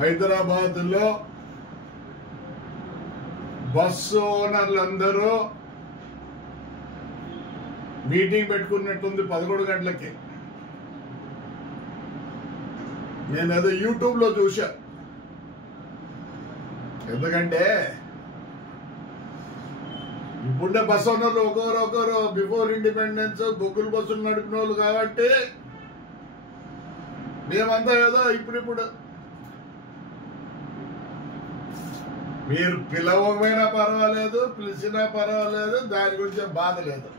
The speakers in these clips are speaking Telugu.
హైదరాబాద్ లో బస్సు ఓనర్లందరూ మీటింగ్ పెట్టుకున్నట్టుంది 11 గంటలకి. నేను అదే యూట్యూబ్ లో చూసా. ఎందుకంటే ఇప్పుడే బస్సు ఓనర్లు ఒకరు బిఫోర్ ఇండిపెండెన్స్ బొగ్గులు బస్సులు నడిపిన వాళ్ళు కాబట్టి మేమంతా ఏదో ఇప్పుడు మీరు పిలవకపోయినా పర్వాలేదు, పిలిచినా పర్వాలేదు, దాని గురించి బాధ లేదు.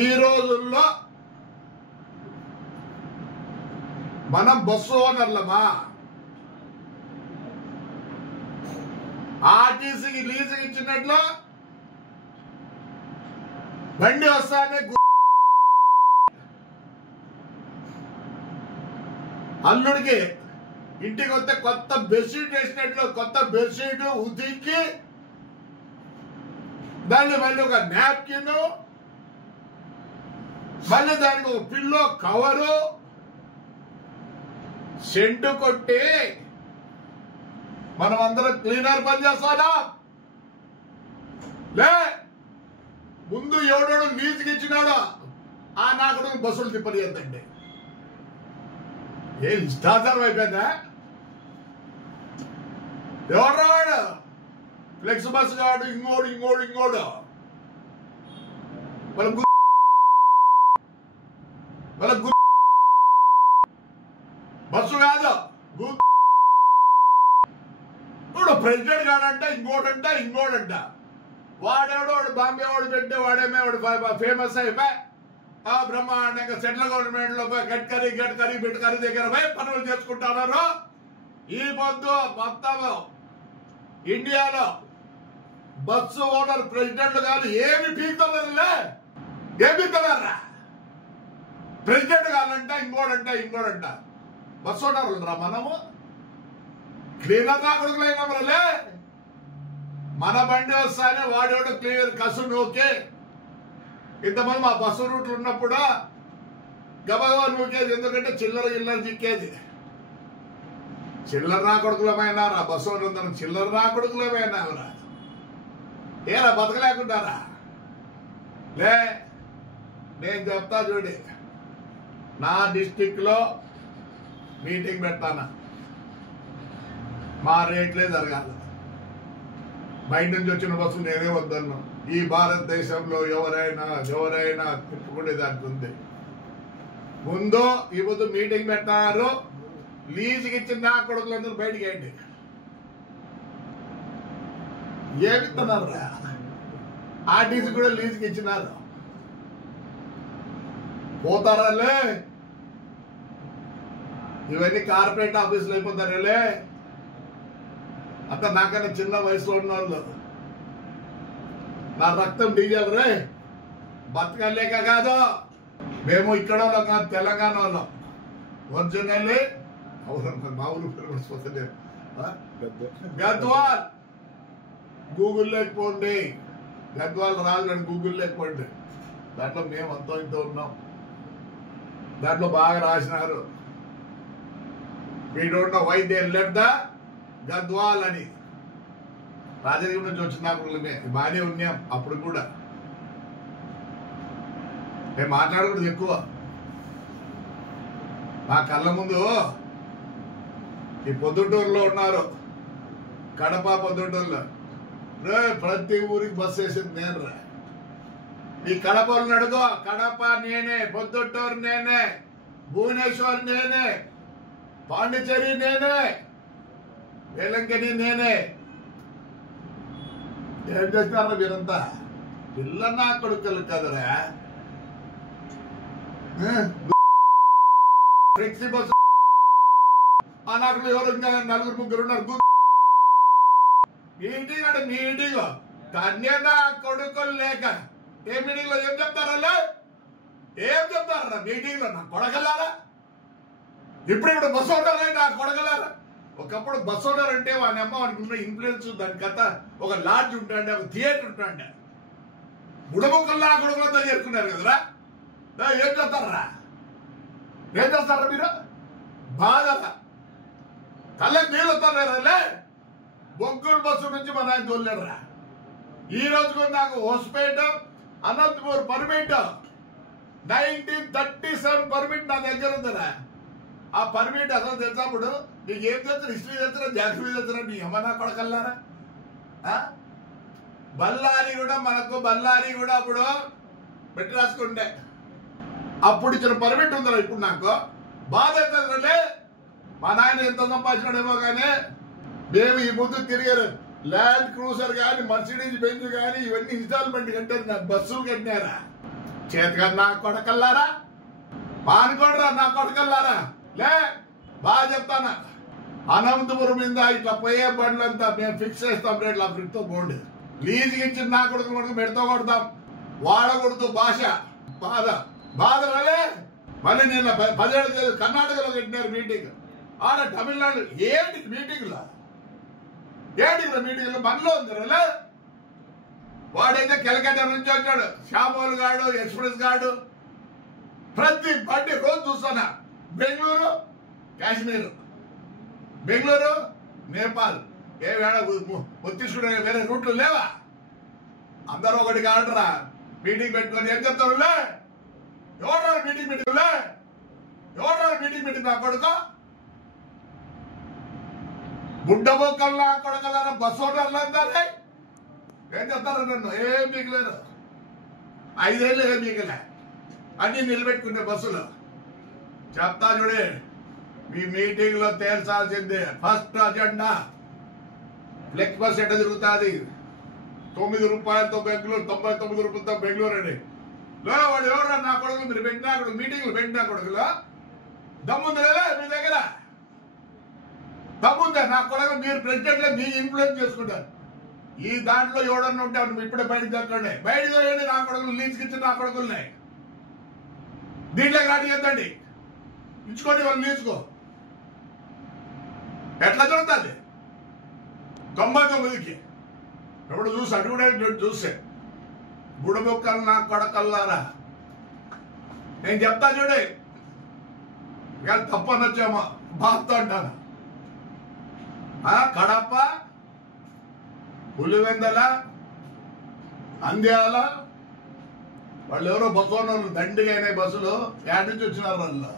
ఈ రోజుల్లో మనం బస్సు ఓనర్లమా? ఆర్టీసీకి లీజుకి ఇచ్చినట్లు బండి వస్తానే అల్లుడికి ఇంటికి వస్తే కొత్త బెడ్షీట్ వేసినట్లు కొత్త బెడ్షీట్ ఉతికి దాన్ని మళ్ళీ ఒక నాప్కిన్, మళ్ళీ దానికి ఒక పిల్లో కవరు, సెంటు కొట్టి మనం అందరం క్లీనర్ పని చేస్తాడా? లే, ముందు ఎవడోడు లీజుకి ఇచ్చినాడో ఆ నాకుడు బస్సులు తిప్పలేదండి. ఏ ఇష్టాచారం అయిపోయిందా? ఎవరాడు ఫ్లెక్స్ బస్ కాడు, ఇంకోడు వాళ్ళ బస్సు కాదు, ఇప్పుడు ప్రెసిడెంట్ కాడంట, ఇంకోడంట. వాడెవడో బాంబే వాడు పెట్టే వాడేమే వాడు ఫేమస్ అయిపోయి బ్రహ్మాండంగా సెంట్రల్ గవర్నమెంట్ లో గడ్కరీ బిడ్కరీ దగ్గర పోయి పనులు చేసుకుంటున్నారు. ఈ పొద్దు మొత్తం ఇండియాలో బస్సు ఓనర్ ప్రెసిడెంట్లు కాదు, ఏమి పీకుతున్నారులే, ఏం పీకుతున్నారా? ప్రెసిడెంట్ కావాలంట, ఇంకోడంట. బస్సు ఓనర్లు రా మనము? క్లీనర్ నా కొడుకులైనా మరలే. మన బండి వస్తానే వాడేవాడు క్లియర్ కసు నూకే. ఇంతమంది మా బస్సు రూట్లు ఉన్నప్పుడు గబగబా నూకేది, ఎందుకంటే చిల్లర చిక్కేది. చిల్లర నా కొడుకులమైనారా బస్సు ఓనర్? చిల్లర నా కొడుకులమైనారా? ఏరా బతకలేకుంటారా? లే, నేను చెప్తా చూడి, నా డిస్టిక్ లో మీటింగ్ పెడతానా, మా రేట్లే జరగాలి. బయట నుంచి వచ్చిన బస్సులు నేనే వద్దన్నా. ఈ భారతదేశంలో ఎవరైనా తిప్పుకునే దానికి ఉంది. ముందు ఈ పొద్దు మీటింగ్ పెట్టారు, లీజుకి ఇచ్చిన నా కొడుకులందరూ బయటికి వేయండి. ఏమిస్తున్నారు? ఆర్టీసీ కూడా లీజుకి ఇచ్చినారు, పోతారాలే. ఇవన్నీ కార్పొరేట్ ఆఫీసులు అయిపోతారులే. అంత నాకన్నా చిన్న వయసులో ఉన్న వాళ్ళు, నా రక్తం డీజల్ రే, బతకలేక కాదు. మేము ఇక్కడ వాళ్ళం కాదు, తెలంగాణ వాళ్ళం ఒరిజినల్లీ. మా ఊరు గద్వాల్. గూగుల్ లేకపోండి, గద్వాల్ రాళ్ళని గూగుల్ లేకపోండి. దాంట్లో మేము అంతో ఇంతో ఉన్నాం. దాంట్లో బాగా రాసినారు, we don't know why they left the Gadwal అని. రాజకీయం నుంచి వచ్చిన నాకులమే బాగానే ఉన్నాం. అప్పుడు కూడా మేము మాట్లాడకూడదు ఎక్కువ. మా కళ్ళ ముందు ఈ పొద్దుటూరులో ఉన్నారు, కడప పొద్దుటూరులో ప్రతి ఊరికి బస్సు వేసింది నేను రా. ఈ కడపలను అడుగు, కడప నేనే, పొద్దుటూరు నేనే, భువనేశ్వర్ నేనే, పాండిచేరి నేనే, వేలంకని నేనే. ఏం చేస్తారా మీరంతా? పిల్ల నా కొడుకులు కదరా. ఫ్లెక్సీ బస్సు ఆ నాకు ఎవరు ఇంకా 4-3 ఉన్నారు. మీటింగ్ అంటే మీటింగ్ కన్యా నా కొడుకులు లేక ఏ మీటింగ్ లో ఏం చెప్తారా? ఏం చెప్తారా మీటింగ్ లో? నా కొడగలారా ఇప్పుడు బస్సు ఉంటారా? నా కొడగలారా? ఒకప్పుడు బస్ ఓనర్ అంటే వాని అమ్మ వానికి ఉన్న ఇన్ఫ్లుయెన్స్, దాని కథ ఒక లాడ్జ్ ఉంటాండే, ఒక థియేటర్ ఉంటాండే. బుడబొక్కల్లా కొడుకులంతా చేరుకున్నారు కదరా. ఏం చేస్తారా? ఏం చేస్తారా మీరు? బాధరా కళ్ళకి నీళ్ళు వస్తారా? బొగ్గుల బస్సు నుంచి మన ఆయన తోలేరా. ఈ రోజుకు నాకు హోస్పేట అనంతపూర్ పర్మిట్ 1937 పర్మిట్ నా దగ్గర ఉందిరా. ఆ పర్మిట్ అసలు తెలిసినప్పుడు నీకు ఏం తెలుసు? హిస్టరీ తెలుసురా, జాగ్రఫీ తెలుసురా? నీ ఏమన్నా కొడకల్లారా? బళ్ళారి కూడా అప్పుడు పెట్టి రాసుకుంటే అప్పుడు ఇచ్చిన పర్మిట్ ఉందిరా. ఇప్పుడు నాకు బాధ అవుతుందంటే మా నాయన ఎంత సంపాదించాడేమో కానీ మేము ఈ ముందు తిరిగారు ల్యాండ్ క్రూజర్ కానీ మర్సిడీస్ బెంజ్ కానీ ఇవన్నీ ఇన్స్టాల్మెంట్ కట్టారు. నాకు బస్సులు కట్టినారా? చేతిగా నా కొడకల్లారా, పానుకోడరా నా కొడకల్లారా. లే బాగా చెప్తానా, అనంతపురం మీద ఇట్లా పోయే బండ్లంతా మేము ఫిక్స్ చేస్తాం రేట్లు. ఆ ఫ్రిడ్తో బోర్డు లీజుకి ఇచ్చిన నా కొడుకు మెడతో కొడతాం. వాడకూడదు భాష బాధ రాలే. మళ్ళీ నేను 17 కర్ణాటకలో కట్టినారు మీటింగ్. ఆడ తమిళనాడు ఏంటి మీటింగ్లో మనలో ఉంది. వాడైతే కెలకట్ట నుంచి వచ్చాడు, శ్యామోల్ గాడు, ఎక్స్ప్రెస్ గాడు. ప్రతి బండి రోజు చూస్తానా. బెంగళూరు కాశ్మీర్, బెంగళూరు నేపాల్, ఏ ఒత్తిసుకునే వేరే రూట్లు లేవా? అందరూ ఒకటి కాడరా మీటింగ్ పెట్టుకొని ఏం చెప్తారు? ఎవరు మీటింగ్ పెట్టి నా కొడుకు బుడ్డ బొక్కల్లా కొడకల్లారా, బస్సు ఓటర్లు అంటారే. ఏం చెప్తారు? నన్ను ఏం మిగిలేదు, 5 ఏళ్ళు ఏం మిగిలే, అన్ని నిలబెట్టుకునే బస్సులు. చెప్తా చూడే, మీ మీటింగ్ లో తేల్చాల్సిందే. ఫస్ట్ అజెండా ఫ్లెక్స్ బస్ ఎట్ట తిరుగుతుంది? 9 రూపాయలతో బెంగళూరు, 99 రూపాయలతో బెంగళూరు అని. వాడు ఎవరు నా కొడుకులు? మీరు పెట్టినా కొడుకు మీటింగ్లు పెట్టినా కొడుకులు దమ్ముంది లేదా మీ దగ్గర? దమ్ముందా నా కొడుకు? మీరు ప్రెసిడెంట్ మీ ఇన్ఫ్లుయెన్స్ చేసుకుంటారు. ఈ దాంట్లో ఎవడన్నా ఉంటే ఇప్పుడే బయటకు జరగండి, బయటకు వేయండి. నా కొడుకులు లీజ్కి ఇచ్చిన నా కొడుకులున్నాయి. దీంట్లో కాటి చేద్దండి, ఇచ్చుకోండి వాళ్ళు లీజుకో. ఎట్లా జరుగుతుంది? 99కి ఎప్పుడు చూసి అడుగుడే చూసే బుడబొక్కలు నా కొడకల్లారా. నేను చెప్తా చూడే, ఇక తప్పనొచ్చామో బాధతో అంటాను. కడప, పులివెందల, అంద్యాల వాళ్ళు ఎవరో బస్సు దండిగా అయినాయి బస్సులు. ఎక్కడి నుంచి వచ్చినారు వాళ్ళు?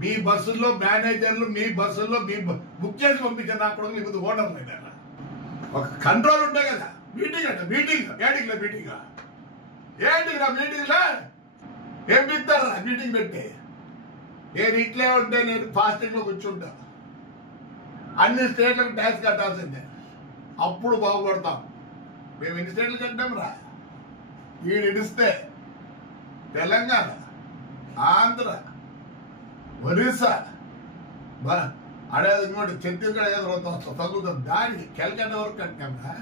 మీ బస్సుల్లో మేనేజర్లు, మీ బస్సుల్లో మీ బుక్ చేసి పంపించారు. నా కొడుకు ఇప్పుడు ఓనర్లు అయినా ఒక కంట్రోల్ ఉంటాయి కదా. మీటింగ్ అంటే మీటింగ్ ఏడికిలే మీటింగ్ ఏంటిరా? మీటింగ్లో ఏం పిస్తారా? మీటింగ్ పెట్టి నేను ఇట్లే ఉంటే నేను ఫాస్టింగ్ లో కూర్చుంటా. అన్ని స్టేట్లకు ట్యాక్స్ కట్టాల్సిందే, అప్పుడు బాగుపడతాం. మేము ఎన్ని స్టేట్లు కట్టాం రా? ఈడిస్తే తెలంగాణ, ఆంధ్ర, ఒరిస్సా, అడేది ఇంకోటి ఛత్తీస్గఢ్ ఏదో తగ్గుతుంది. దానికి కెలకట్ట వరకు కట్టాంరా.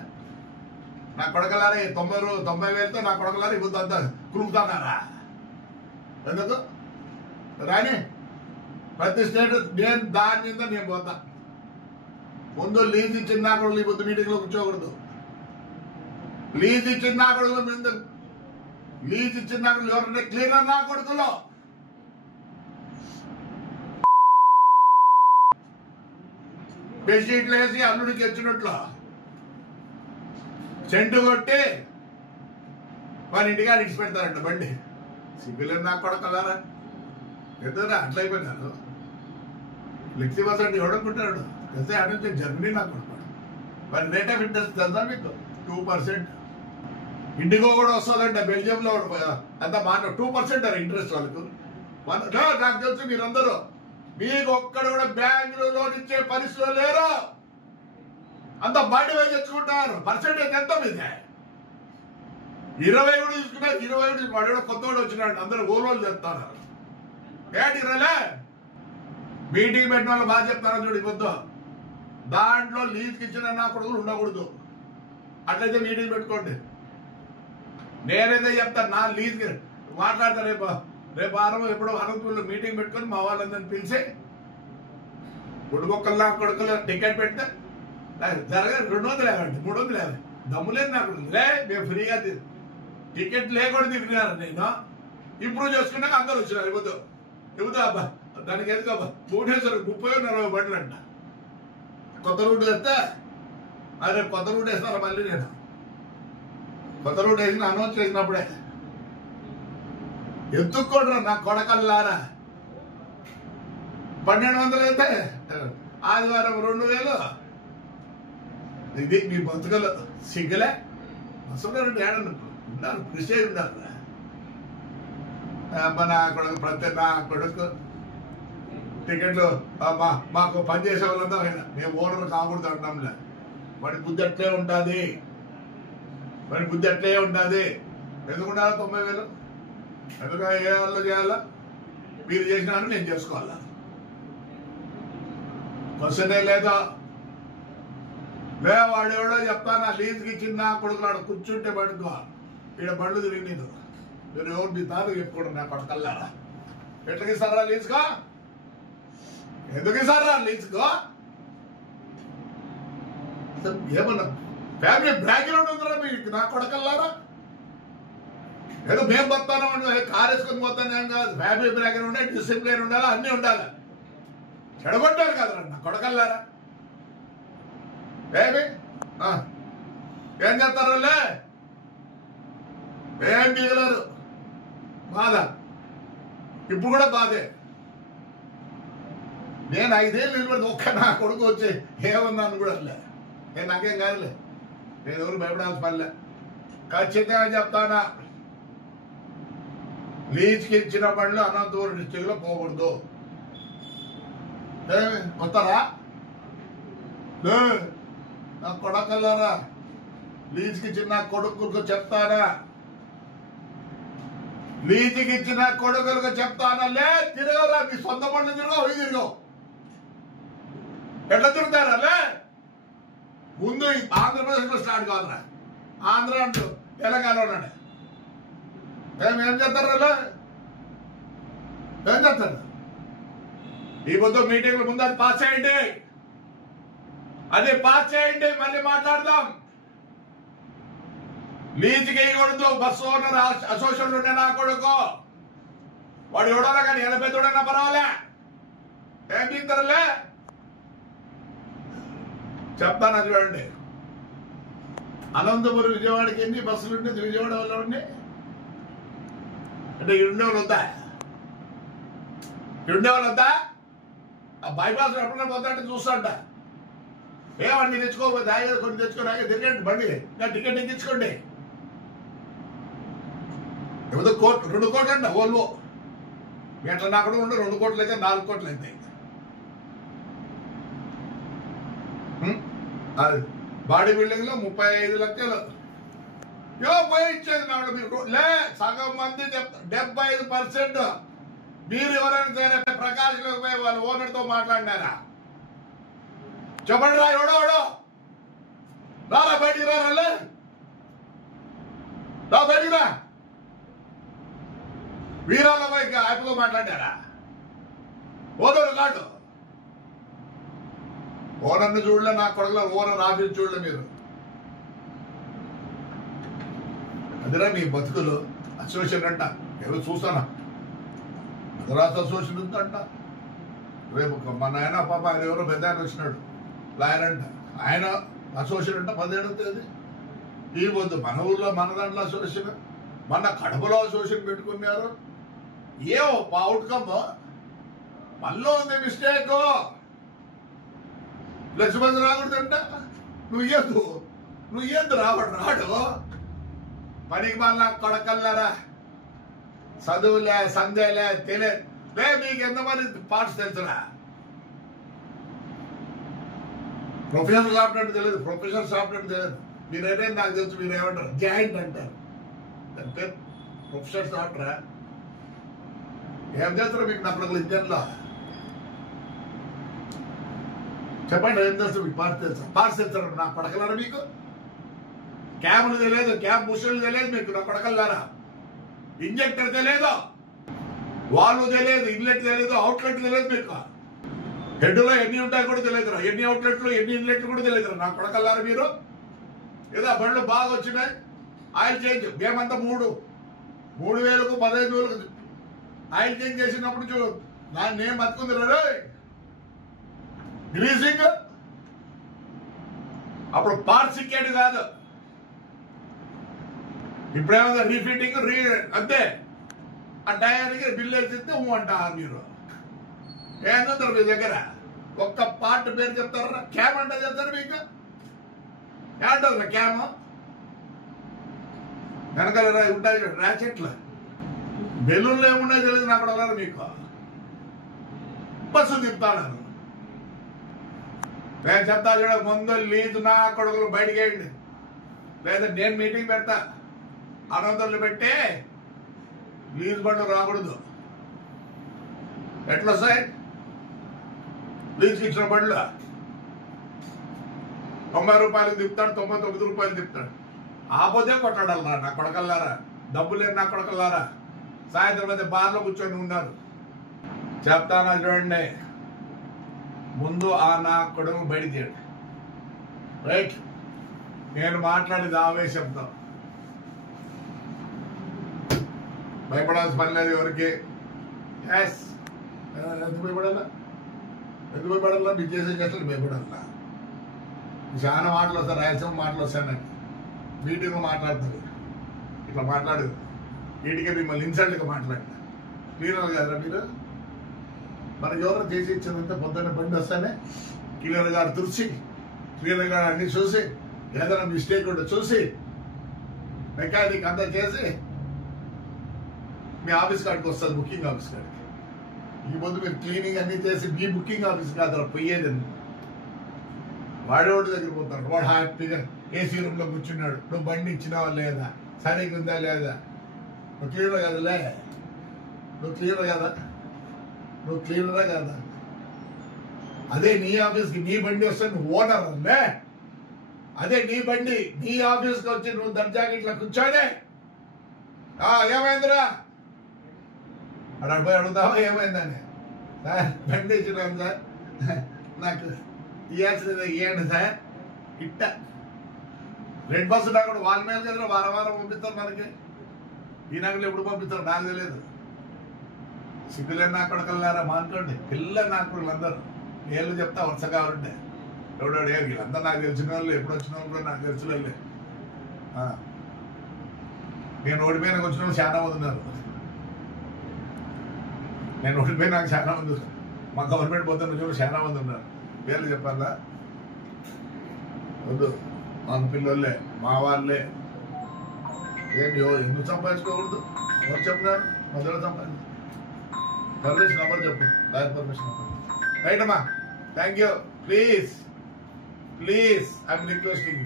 నా కొడకలారా 90,000తో నా కొడకలారా ఇప్పుడు అంతా కులుపుతున్నారా? ఎందుకు రాని? ప్రతి స్టేట్ నేను దాని మీద నేను పోతా. ముందు లీజ్ ఇచ్చిన నా కొడుకులు ఈ పొద్దు మీటింగ్లో కూర్చోకూడదు. లీజ్ ఇచ్చిన నా కొడుకులు మీద లీజ్ ఇచ్చిన నా కొడుకులు ఎవరంటే క్లీనర్ నా కొడుకులో బెడ్షీట్లు వేసి అల్లుడికి వచ్చినట్లు చెంటు కొట్టి వారి ఇంటికాడ ఇచ్చి పెడతారంట బండి. సిగ్గులేదు నా కొడకలారా. ఎంతరా అట్లా అయిపోయినారు. ఫ్లెక్సీ బస్ అంటే ఎవడనుకుంటాడు? తెలిసే ఆడ నుంచి జర్మనీ నాకు కొడుకున్నాడు. వారి రేట్ ఆఫ్ ఇంట్రెస్ట్ తెలుసా మీకు? 2%. ఇండిగో కూడా వస్తుందంట బెల్జియంలో. అంత మాట 2% అని ఇంట్రెస్ట్ వాళ్ళకు. నాకు తెలుసు మీరందరూ మీకు ఒక్కడు కూడా బ్యాంకులో లోన్ ఇచ్చే పరిస్థితిలో లేరు. అంత బయట పోయి తెచ్చుకుంటారు. పర్సెంటేజ్ ఎంత మీదే? 20 కూడా తీసుకున్నారు. 20 వాడు కొత్తవాడు వచ్చినాడు. అందరూ ఓలోలు చెప్తారు. ఏంటి రలే మీటింగ్ పెట్టిన వాళ్ళు బాగా చెప్తారని చూడు. పొద్దు దాంట్లో లీజ్కి ఇచ్చిన నా కొడుకులు ఉండకూడదు. అట్లయితే మీటింగ్ పెట్టుకోండి. నేనైతే చెప్తాను నా లీజ్కి మాట్లాడతా. రేపు వారం ఎప్పుడో అనంతపూర్లో మీటింగ్ పెట్టుకొని మా వాళ్ళందరినీ పిలిచి గుడికొక్కలు నా కొడుకులు టికెట్ పెడితే జరగదు. 250 350 దమ్ములేదు నాకు. మేము ఫ్రీగా టికెట్ లేకుండా తిరిగినారు. నేను ఇంప్రూవ్ చేసుకున్నాక అందరూ వచ్చినారు. ఇవ్వదు అబ్బా దానికి ఎందుకు అబ్బా భువనేశ్వర్ 30-40 బండ్లు అంట. కొత్త రూట్ వేస్తే అదే కొత్త రూట్ వేస్తారా మళ్ళీ నేను కొత్త రూట్ వేసిన అనౌన్స్ చేసినప్పుడే ఎత్తుక్కోడ్రా నా కొడకల్లారా. 1200 అయితే ఆదివారం 2000. ఇది మీ బతుకలు సిగ్గులే. అసలు ఏడను ఉన్నారు కృషి ఉన్నారు. నా కొడుకు నా కొడుకు టికెట్లు మాకు పనిచేసే వాళ్ళంతా మేము ఓనర్ కాకూడదు అంటాంలే. వాడి బుద్ధి అట్లే ఉంటుంది. ఎందుకు ఉండాలి 90,000? ఎందుకు ఏ వాళ్ళు చేయాలా? మీరు చేసినారు నేను చేసుకోవాలా? క్వశ్చనే లేదా? వాడు ఎవడో చెప్తానా లీజుకి ఇచ్చిన కొడుకులాడు కూర్చుంటే పడుకో ఈడ బండ్లు తిరిగినదు. మీరు ఎవరు మీ తాను చెప్పుకోండి నా కొడకల్లారా. ఎట్లకి ఇస్తారా లీజుకో? ఎందుకు ఇస్తారా లీజుకో? ఏమన్నా ఫ్యామిలీ బ్యాక్గ్రౌండ్ ఉందిరా మీకు నా కొడకల్లారా? ఏదో మేము పోతాను కారు వేసుకొని పోతానేం కాదు. ఫ్యామిలీ బ్యాక్గ్రౌండ్ ఉండాలి, డిసిప్లిన్ ఉండాలి, అన్నీ ఉండాలి. చెడగొట్టారు కదరా నా కొడకల్లారా. ఏం చేస్తారు? ఏం మిగలరు. బాధ ఇప్పుడు కూడా బాధే. నేను 5 ఏళ్ళు నిలబడి ఒక్క నా కొడుకు వచ్చి ఏమన్నాను కూడా లే. నేను నాకేం కాదులే. నేను ఎవరు భయపడాల్సి పనిలే. ఖచ్చితంగా చెప్తానా లీజ్కి ఇచ్చిన బండ్లు అనంతపురం డిస్టిక్ లో పోకూడదు. వస్తారా? నా కొడకల్లారా లీజ్కి ఇచ్చిన కొడుకులకు చెప్తానా? లీజుకి ఇచ్చిన కొడుకులకు చెప్తానా? తిరగరా మీ సొంత బండ్లు తిరగవు, ఇవి తిరగవు. ఎట్లా తిరుగుతారా? ముందు ఆంధ్రప్రదేశ్ లో స్టార్ట్ కావాలరా. ఆంధ్ర అంటూ తెలంగాణ ఉన్నాడు. ఏం చేస్తారు? ఏం చేస్తారు? ఈ ముందు మీటింగ్ ముందు అది పాస్ చేయండి. మళ్ళీ మాట్లాడదాం. లీజుకి వేయకూడదు. బస్సు ఓనర్ అసోసియేషన్ ఉండే నా కొడుకు వాడు ఎవడన్నా కానీ 80 తోడైనా పర్వాలే. ఏం తీస్తారులే చెప్తాను. అది చూడండి. అనంతపురం విజయవాడకి ఎన్ని బస్సులు ఉండేది? విజయవాడ వల్ల ఉండి అంటే ఉండేవాళ్ళు వద్దా? ఆ బైపాస్ ఎప్పుడైనా పోతాంటే చూస్తాంట. ఏమండి తెచ్చుకోకపోతే ఆయన కొన్ని తెచ్చుకోరాక తిరగండి బండి టికెట్ ఎక్కించుకోండి. ఏదో 2 కోట్లు అంట ఓల్వో. మీ అట్లా నా కూడా ఉండే 2 కోట్లు అయితే 4 కోట్లు అయితే అది బాడీ బిల్డింగ్ లో 35 లక్షలు పోయి ఇచ్చేది. మీరు సగం మంది 75% మీరు ఎవరైనా సరే ప్రకాశ్ పోయి వాళ్ళ ఓనర్తో మాట్లాడినారా? చెప్పండి రా. ఎవడో రారా బయటికి రా బయటికి రా. వీరాల పోయి ఆయనతో మాట్లాడారా? ఓనర్ కాదు. ఓనర్ని చూడలే నా కొడుకులో. ఓనర్ ఆఫీస్ చూడలే మీరు. అదిరా మీ బతుకులు. అసోసియేషన్ అంట ఎవరు చూస్తానా? మద్రాసు అసోసియేషన్ ఉందంట. రేపు మా నాయన పాప ఆయన ఎవరో పెద్ద ఆయన వచ్చినాడు లాయర్ అంట. ఆయన అసోసియేషన్ అంట 17వ తేదీ. ఈ వద్దు మన ఊర్లో మన దాంట్లో అసోసియేషన్, మన కడపలో అసోసియేషన్ పెట్టుకున్నారు. ఏ అవుట్కమ్ మనలో ఉంది మిస్టేక్. లక్ష్మణ్ రాకూడదంట. నువ్వు ఇయ్యద్దు రాడు. పనికి మళ్ళా కొడకల్లారా. చదువులే సందేలే తెలియదు. మీకు ఎంతమంది పార్ట్స్ తెలుసురా? ప్రొఫెషనల్ సాఫ్ట్వేర్ తెలియదు. మీరైతే నాకు తెలుసు. మీరు ఏమంటారు? జాయింట్ అంటారు. దాని పేరు ప్రొఫెషనల్ సాఫ్ట్వేర్. ఏం చేస్తారు మీకు? నా ప్రజలు ఇంజన్లో చెప్పండి. ఏం తెలుసు మీకు? పార్ట్స్ తెలుసు నా కొడకల్లారా. మీకు క్యాబ్లు తెలియదు, క్యాబ్ బుషన్లు తెలియదు మీకు నా కొడకల్లారా. ఇంజెక్టర్ తెలియదు, వాళ్ళు తెలియదు, ఇన్లెట్ తెలియదు, అవుట్లెట్ తెలియదు మీకు. హెడ్లో ఎన్ని ఉంటాయి కూడా తెలియదురా. ఎన్ని అవుట్లెట్లు ఎన్ని ఇన్లెట్లు కూడా తెలియదురా నా కొడకల్లారా. మీరు ఏదో బండ్లు బాగా వచ్చినాయి, ఆయిల్ చేంజ్, మేమంతా 3 3,000కు 15,000కు ఆయిల్ చేంజ్ చేసినప్పుడు చూడు దాన్ని ఏం బతుకుంది రే గ్రీజింగ్. అప్పుడు పార్సికేట్ కాదు, ఇప్పుడేమో రీఫిటింగ్ అంతే. ఆ టయానికి బిల్లు వేసిస్తే అంటారు మీరు. ఏందంటారు మీ దగ్గర? ఒక్క పార్ట్ పేరు చెప్తారా? క్యామ్ అంటే చెప్తారు మీకు? ఏమంటారు క్యామ్? వెనకాల ఉంటాయి ర్యాచెట్లు, బెలూన్లు ఏమున్నాయో తెలియదు నాకు కూడా మీకు. బస్సు తిప్పుతాను నేను చెప్తా చూడ, ముందు లీజు నా కొడుకులు బయటికి వేయండి, లేదా నేను మీటింగ్ పెడతా. 600 పెట్టే లీజు బండ్లు రాకూడదు. ఎట్లా వస్తాయి లీజుకి ఇచ్చిన బండ్లు? 90 రూపాయలకు తిప్పుతాడు, 99 రూపాయలు తిప్పుతాడు. ఆపోతే కొట్టాడల్లా నా కొడకల్లారా, డబ్బు లేని నా కొడకల్లారా. సాయంత్రం అయితే బార్లో కూర్చొని ఉన్నారు. చెప్తానా చూడండి, ముందు ఆ నా కొడుకు బయట తీయండి. రైట్, నేను మాట్లాడేది ఆవేశంతో, భయపడాల్సిన పని లేదు ఎవరికి. ఎందుకు భయపడాలా? ఎందుకు భయపడాలా? మీకు చేసే చేష్టలు భయపడాలా? చాలా మాటలు వస్తాయి, రాయలసీమ మాటలు వస్తాయి. నాకు మీటింగ్లో మాట్లాడుతుంది, ఇట్లా మాట్లాడదు. వీటికే మిమ్మల్ని ఇన్సల్ట్గా మాట్లాడినా క్లియర్ కదా మీరు? మనకి ఎవరో చేసి ఇచ్చిందంటే పొద్దున్న బండి వస్తానే క్లియర్ గారు తుడిచి, క్లియర్ గారు అన్ని చూసి, ఏదైనా మిస్టేక్ ఉంటే చూసి, మెకానిక్ అంతా చేసి మీ ఆఫీస్ కాడికి వస్తుంది, బుకింగ్ ఆఫీస్ కాడికి. ఈ ముందు మీరు క్లీనింగ్ అన్ని చేసి మీ బుకింగ్ ఆఫీస్ కాదు పోయేదండి. వాడేవాడి దగ్గర పోతాడు, వాడు హ్యాపీగా ఏసీ రూమ్ లో కూర్చున్నాడు. నువ్వు బండి ఇచ్చినావా లేదా, సరిగ్గా ఉందా లేదా, నువ్వు క్లీనర్ కదలే, నువ్వు క్లీనర్ కదా, నువ్వు క్లీనరా కదా. అదే నీ ఆఫీస్కి నీ బండి వస్తే నువ్వు ఓనర్ అల్లే. అదే నీ బండి నీ ఆఫీస్కి వచ్చి నువ్వు దర్జాకి ఇట్లా కూర్చోనే, ఏమైందిరా అక్కడ పోయి అడుగుతావా ఏమైందని? సార్ బండి ఇచ్చినాను సార్, నాకు ఇవ్వాల్సింది ఇవ్వండి సార్. ఇట్ట రెడ్ బస్సు నాకు వాళ్ళ మీద కదా వారం వారం పంపిస్తారు మనకి. ఈ నగలు ఎప్పుడు పంపిస్తారు నాకు తెలియదు. సిగ్గులేని నా కొడకల్లారా మానుకోండి, పిల్ల నా కొడుకులు అందరూ. ఏళ్ళు చెప్తా వరుసగా ఉంటే ఎవడోడు వీళ్ళందరూ నాకు తెలిసిన వాళ్ళు, ఎప్పుడు వచ్చిన వాళ్ళు కూడా నాకు తెలిసిన వాళ్ళే. నేను ఓడిపోయినాక వచ్చిన వాళ్ళు చాలా మంది ఉన్నారు. నేను ఓడిపోయి నాకు చాలా మంది ఉన్నారు. మా గవర్నమెంట్ పోతున్న చూడు చాలా మంది ఉన్నారు. పేర్లు చెప్పాలా వద్దు, మన పిల్లలే మా వాళ్ళే. ఏంటి ఎందుకు సంపాదించుకోకూడదు? ఎవరు చెప్పినారు? మొదలు సంపాదించు. పర్మిషన్ నెంబర్ చెప్పు, లాయర్ పర్మిషన్ నెంబర్. రైట్ అమ్మా, thank you. Please please I'm requesting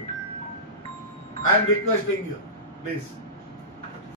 you, please.